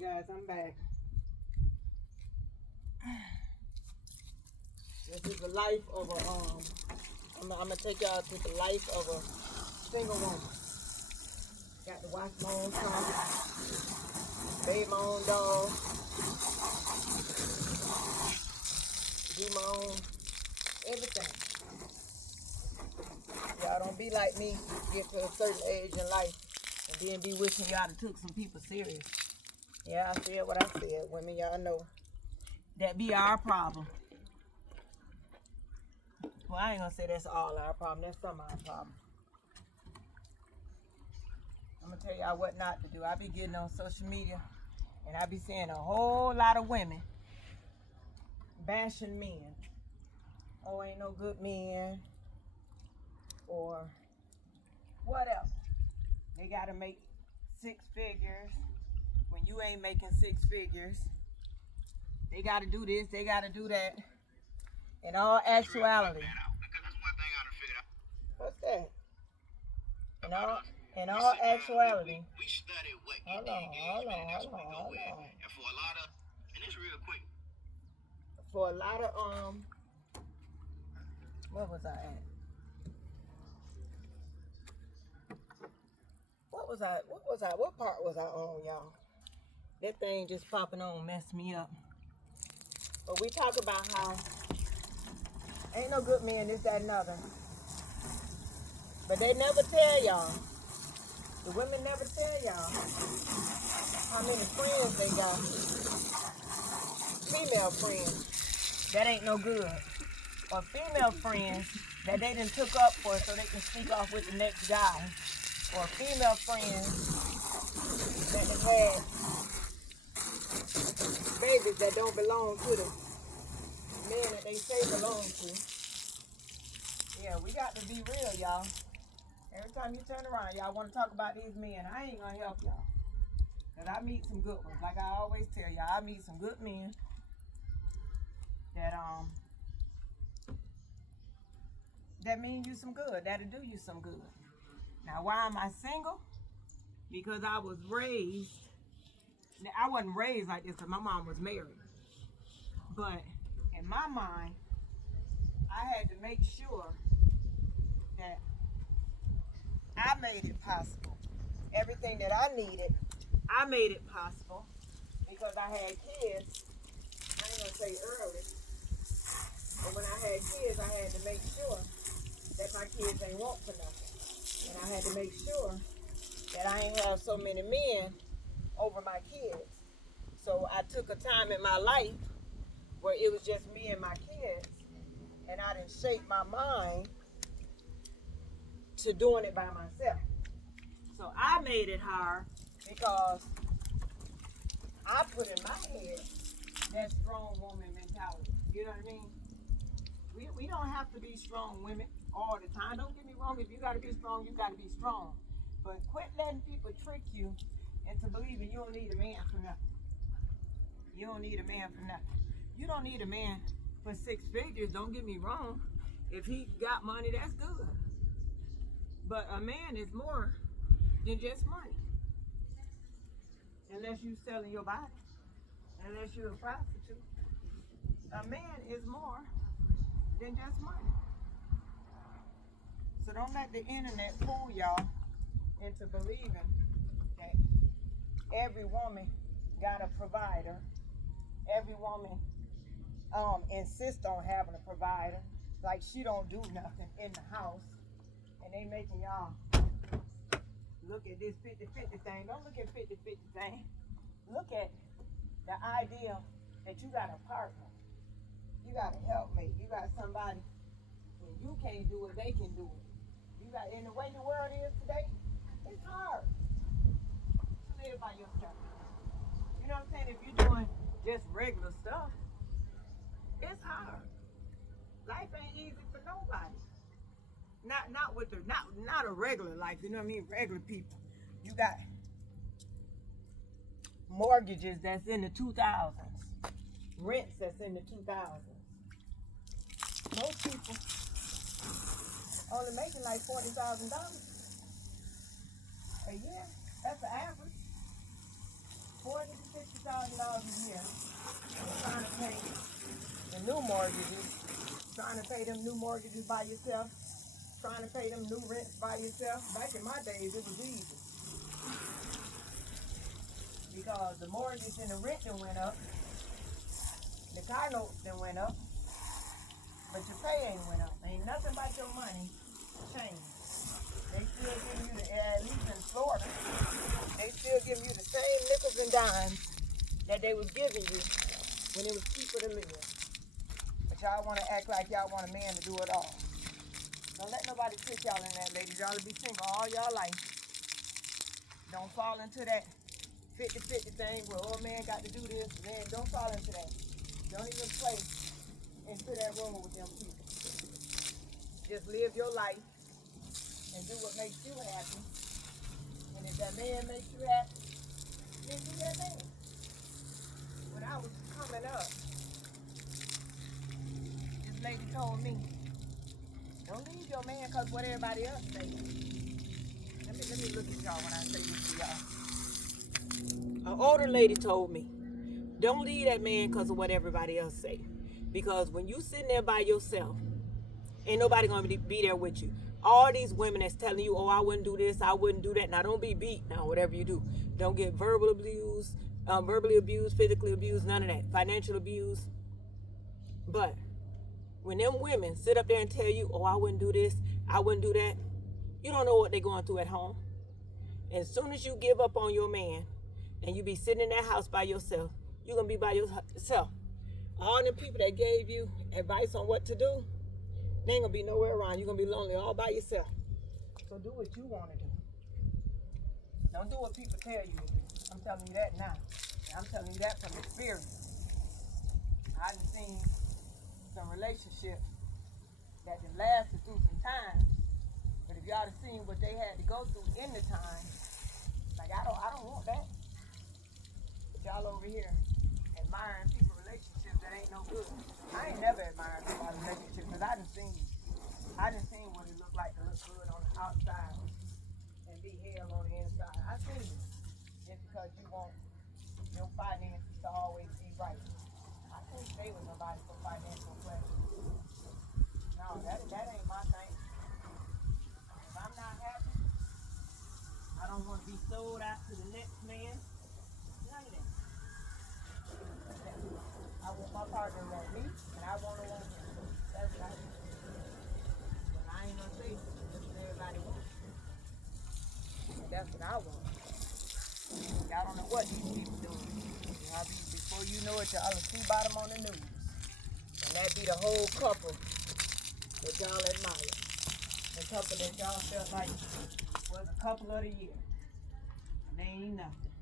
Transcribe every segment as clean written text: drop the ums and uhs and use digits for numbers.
guys, I'm back. This is the life of a, I'm gonna take y'all to the life of a single woman. Got to wash my own car, bathe my own dog, do my own everything. Y'all don't be like me, get to a certain age in life, and then be wishing y'all to took some people serious. Yeah, I said what I said. Women, y'all know that be our problem. Well, I ain't gonna say that's all our problem. That's some of our problem. I'm gonna tell y'all what not to do. I be getting on social media, and I be seeing a whole lot of women bashing men. Oh, ain't no good men, or whatever. They gotta make 6 figures when you ain't making 6 figures. They gotta do this, they gotta do that. In all actuality. What's that? In all actuality. Hold on. And for a lot of, and it's real quick. For a lot of where was I at? What part was I on, y'all? That thing just popping on messed me up. But we talk about how ain't no good men, this, that, and other. But they never tell y'all. The women never tell y'all how many friends they got. Female friends that ain't no good. Or female friends that they done took up for so they can sneak off with the next guy. Or female friends that have had babies that don't belong to the men that they say belong to. Yeah, we got to be real, y'all. Every time you turn around, y'all want to talk about these men. I ain't going to help y'all. Because I meet some good ones. Like I always tell y'all, I meet some good men that mean you some good. That'll do you some good. Now, why am I single? Because I was raised. Now, I wasn't raised like this because my mom was married. But in my mind, I had to make sure that I made it possible. Everything that I needed, I made it possible because I had kids. I ain't gonna say early, but when I had kids, I had to make sure that my kids ain't want for nothing. And I had to make sure that I ain't have so many men over my kids. So I took a time in my life where it was just me and my kids, and I didn't shape my mind to doing it by myself. So I made it hard because I put in my head that strong woman mentality. You know what I mean? We don't have to be strong women all the time. Don't get me wrong. If you got to be strong, you got to be strong. But quit letting people trick you into believing you don't need a man for nothing. You don't need a man for nothing. You don't need a man for 6 figures. Don't get me wrong. If he got money, that's good. But a man is more than just money. Unless you selling your body. Unless you're a prostitute. A man is more than just money. So don't let the internet fool y'all into believing that every woman got a provider. Every woman insists on having a provider. Like she don't do nothing in the house. And they making y'all look at this 50-50 thing. Don't look at 50-50 thing. Look at the idea that you got a partner. You got a helpmate. You got somebody when you can't do it, they can do it. You got, in the way the world is today, it's hard to live by yourself. You know what I'm saying? If you're doing just regular stuff, it's hard. Life ain't easy for nobody. Not a regular life, you know what I mean? Regular people. You got mortgages that's in the 2000s, rents that's in the 2000s. Most people only making like $40,000 a year. That's the average. 40 to mortgages, trying to pay them new mortgages by yourself, trying to pay them new rents by yourself. Back in my days, it was easy. Because the mortgage and the rent done went up, the car note done went up, but your pay ain't went up. Ain't nothing about your money changed. They still give you at least in Florida, they still give you the same nickels and dimes that they was giving you when it was cheaper to live. But y'all want to act like y'all want a man to do it all. Don't let nobody trick y'all in that, ladies. Y'all will be single all y'all life. Don't fall into that 50-50 thing where old man got to do this. Man, don't fall into that. Don't even play into that role with them people. Just live your life and do what makes you happy. And if that man makes you happy, then do that man. When I was coming up, this lady told me, don't leave your man because what everybody else say. Let me look at y'all when I say this to y'all. An older lady told me, don't leave that man because of what everybody else say. Because when you sitting there by yourself, ain't nobody going to be there with you. All these women that's telling you, oh, I wouldn't do this, I wouldn't do that. Now, don't be beat. Now, whatever you do. Don't get verbally abused, physically abused, none of that. Financial abuse. But when them women sit up there and tell you, oh, I wouldn't do this, I wouldn't do that, you don't know what they're going through at home. And as soon as you give up on your man and you be sitting in that house by yourself, you're going to be by yourself. All them people that gave you advice on what to do, they ain't gonna be nowhere around. You're gonna be lonely all by yourself. So do what you wanna do. Don't do what people tell you to do. I'm telling you that now. And I'm telling you that from experience. I've seen some relationships that have lasted through some time. But if y'all have seen what they had to go through in the time, like I don't want that. But y'all over here admiring people's relationships that ain't no good. I ain't never admired my relationship because I done seen what it looked like to look good on the outside and be hell on the inside. I seen it. Just because you want your finances to always be right. I can't stay with nobody for financial pleasure. No, that ain't my thing. If I'm not happy, I don't want to be sold out to the next man. None of that. I want my partner to want me, and I want to want him. That's what I do. But I ain't gonna say that's what everybody wants. And that's what I want. Y'all don't know what these people doing. Before you know it, y'all will see about them on the news. And that be the whole couple that y'all admire. The couple that y'all felt like was a couple of the year. And they ain't nothing.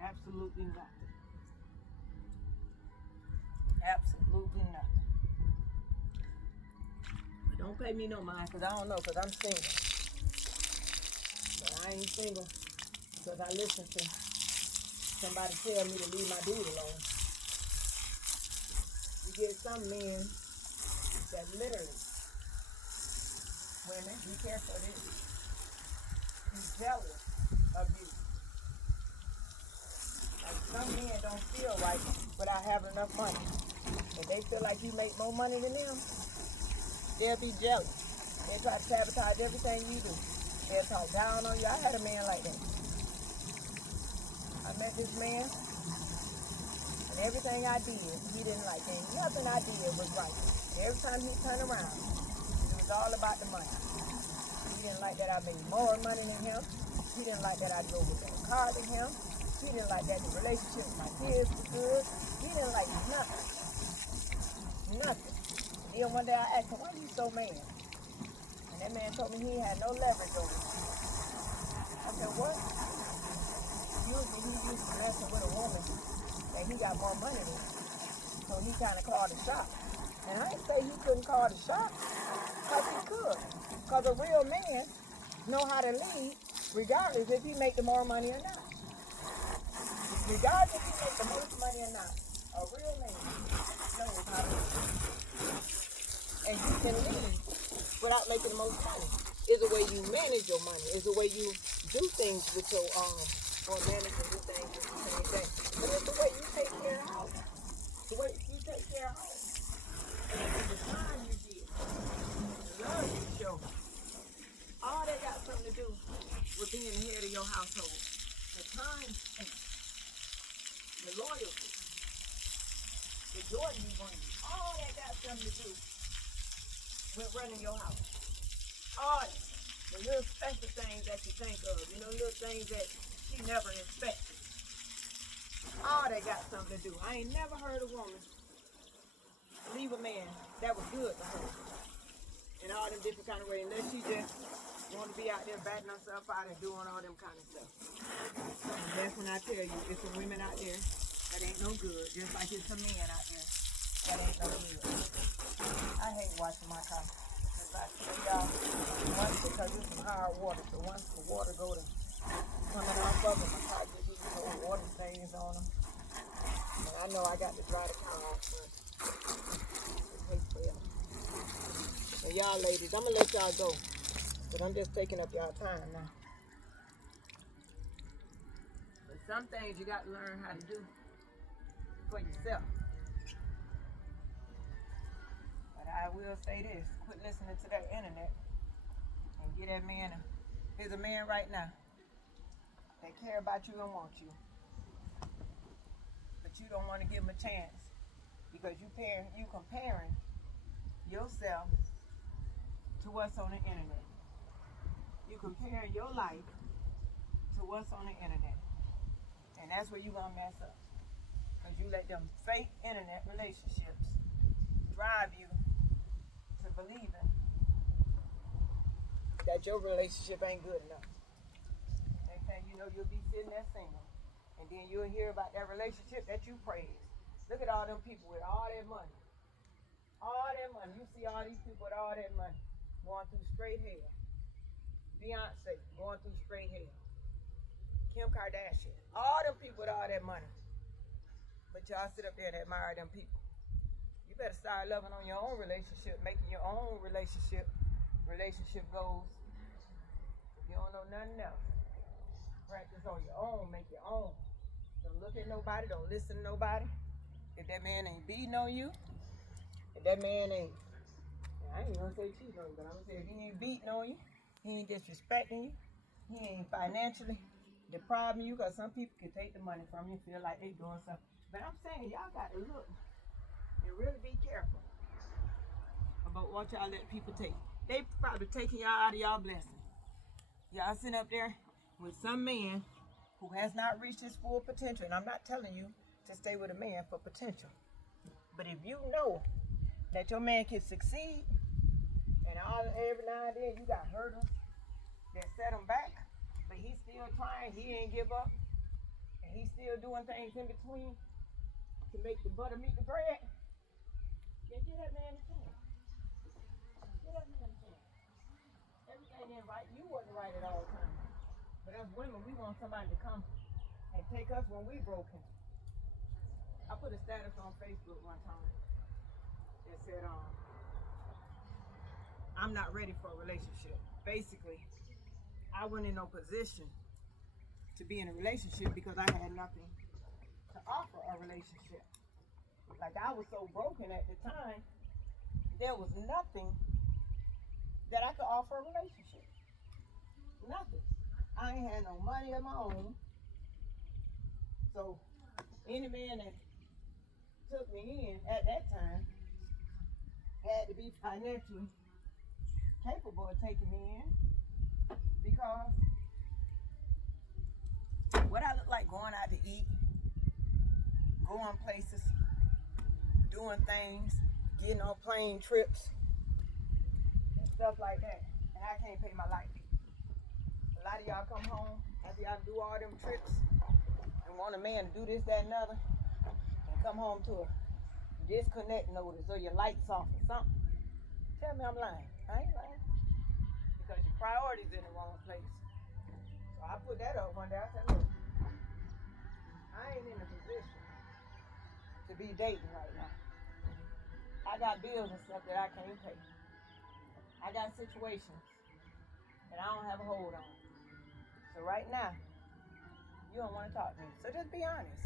Absolutely nothing. Absolutely nothing. But don't pay me no mind because I don't know, because I'm single. But I ain't single because I listen to somebody tell me to leave my dude alone. You get some men that literally, women, be careful of this, be jealous of you. Like some men don't feel right without having enough money. If they feel like you make more money than them, they'll be jealous. They'll try to sabotage everything you do. They'll talk down on you. I had a man like that. I met this man, and everything I did, he didn't like. And nothing I did was right. Every time he turned around, it was all about the money. He didn't like that I made more money than him. He didn't like that I drove a better car than him. He didn't like that the relationship with my kids was good. He didn't like nothing. Nothing. Then one day I asked him, why are you so mad? And that man told me he had no leverage over me. I said, what? Usually he used to messing with a woman that he got more money than. So he kind of called the shot. And I ain't say he couldn't call the shot, because he could. Because a real man know how to lead regardless if he make the more money or not. Regardless if he make the most money or not, a real man knows how to lead. And you can lead without making the most money. It's the way you manage your money. It's the way you do things with your or manage and do things with the same thing. But it's the way you take care of house. The way you take care of home. The time you give, the love you show, all that got something to do with being the head of your household. The time spent, the loyalty, the joy you bring, all that got something to do with running your house. All the little special things that you think of, little things that she never expected. All that got something to do. I ain't never heard a woman leave a man that was good to her in all them different kind of ways, unless she just want to be out there batting herself out and doing all them kind of stuff. And that's when I tell you, it's some women out there that ain't no good, just like it's some men out there that ain't no good. I hate washing my car. Cause I tell y'all, once because it's some hard water, so once the water go to coming off of it, my car just getting cold water stains on them. And I know I got to dry the car off first. It takes forever. And y'all ladies, I'm gonna let y'all go, but I'm just taking up y'all time now. But some things you got to learn how to do for yourself. But I will say this, quit listening to that internet and get that man. There's a man right now that care about you and want you. But you don't want to give him a chance because you comparing yourself to what's on the internet. You comparing your life to what's on the internet. And that's where you're going to mess up. Because you let them fake internet relationships drive you to believing that your relationship ain't good enough. Next thing you know, you'll be sitting there single. And then you'll hear about that relationship that you praise. Look at all them people with all that money. All that money. You see all these people with all that money going through straight hell. Beyonce going through straight hell. Kim Kardashian. All them people with all that money. But y'all sit up there and admire them people. You better start loving on your own relationship, making your own relationship goals. If you don't know nothing else, practice on your own, make your own. Don't look at nobody, don't listen to nobody. If that man ain't beating on you, if that man ain't, I ain't gonna say cheating on you, but I'm gonna say if he ain't beating on you, he ain't disrespecting you, he ain't financially depriving you, because some people can take the money from you and feel like they doing something. But I'm saying y'all gotta look and really be careful about what y'all let people take. They probably taking y'all out of y'all blessing. Y'all sitting up there with some man who has not reached his full potential. And I'm not telling you to stay with a man for potential. But if you know that your man can succeed, and every now and then you got hurdles that set him back, but he's still trying, he ain't give up, and he's still doing things in between to make the butter meet the bread, then give that man a chance. Give that man a chance. Everything ain't right. You wasn't right at all times. But as women, we want somebody to come and take us when we broken. I put a status on Facebook one time that said, I'm not ready for a relationship. Basically, I wasn't in no position to be in a relationship because I had nothing to offer a relationship. Like, I was so broken at the time, there was nothing that I could offer a relationship. Nothing. I ain't had no money of my own. So any man that took me in at that time had to be financially capable of taking me in, because what I look like going out to eat, going places, doing things, getting on plane trips, and stuff like that, and I can't pay my light bill. A lot of y'all come home after y'all do all them trips and want a man to do this, that, and other, and come home to a disconnect notice or your lights off or something. Tell me I'm lying. I ain't lying. Because your priorities in the wrong place. So I put that up one day. I said, look, I ain't in a position to be dating right now. I got bills and stuff that I can't pay. I got situations that I don't have a hold on. So right now, you don't want to talk to me. So just be honest.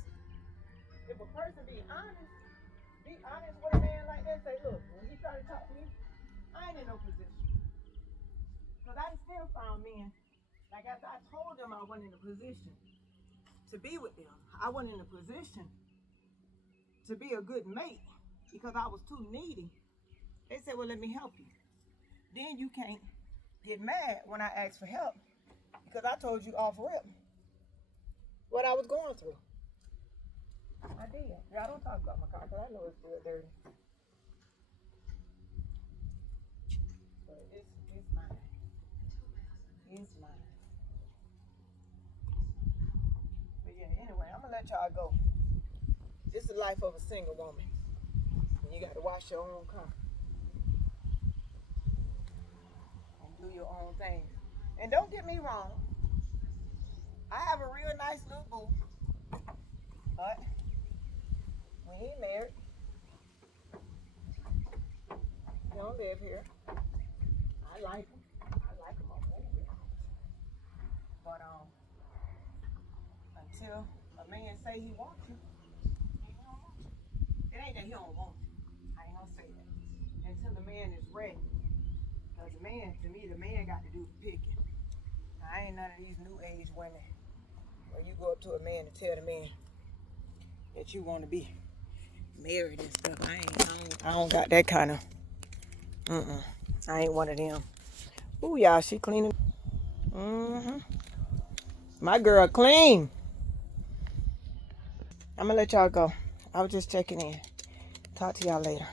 If a person be honest, Be honest with a man like that. Say, look, when he try to talk to me, I ain't in no position. Because I still found men, like after I told them I wasn't in a position to be with them, I wasn't in a position to be a good mate because I was too needy. They said, well, let me help you. Then you can't get mad when I ask for help because I told you off rip what I was going through. I did. Y'all don't talk about my car because I know it's still dirty. But it's mine. It's mine. But yeah, anyway, I'm going to let y'all go. This is the life of a single woman. And you got to wash your own car. And do your own thing. And don't get me wrong. I have a real nice little boo. But when he married, he don't live here. I like him. I like him over here. But until a man say he wants you, he don't want you. It ain't that he don't want you. I ain't gonna say that. Until the man is ready. Because the man, to me, the man got to do the picking. I ain't none of these new age women where you go up to a man and tell the man that you want to be married and stuff. I don't got that kind of. I ain't one of them. Ooh, y'all, she cleaning. My girl clean. I'm gonna let y'all go. I was just checking in. Talk to y'all later.